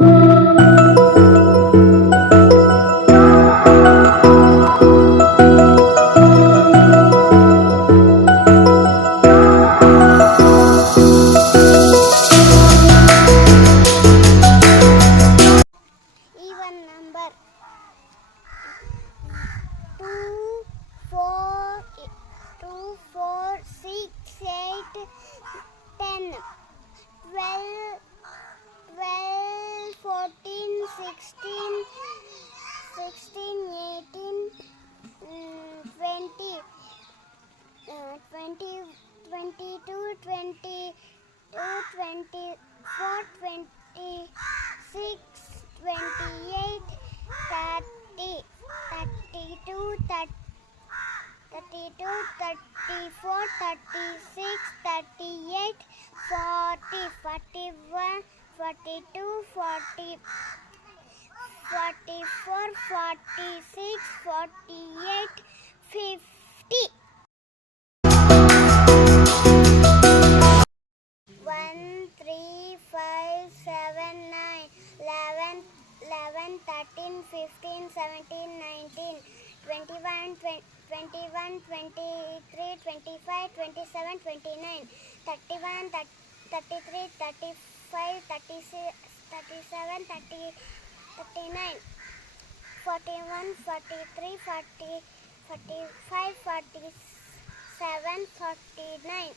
Even number 2, 4, 2, 4, 6, 8, 10, 12, 12, 14, 16, 16, 18, 20, 20, 22, 22, 24, 26, 28, 30, 32, 32, 34, 36, 38, 40, 41, 42, 40, 44, 46, 48, 50. 1, 3, 5, 7, 9, 11, 11, 13, 15, 17, 19, 21, 21, 23, 25, 27, 29, 31, 33, 35, 36, 37, 30, 39, 41, 43, 40, 45, 47, 49,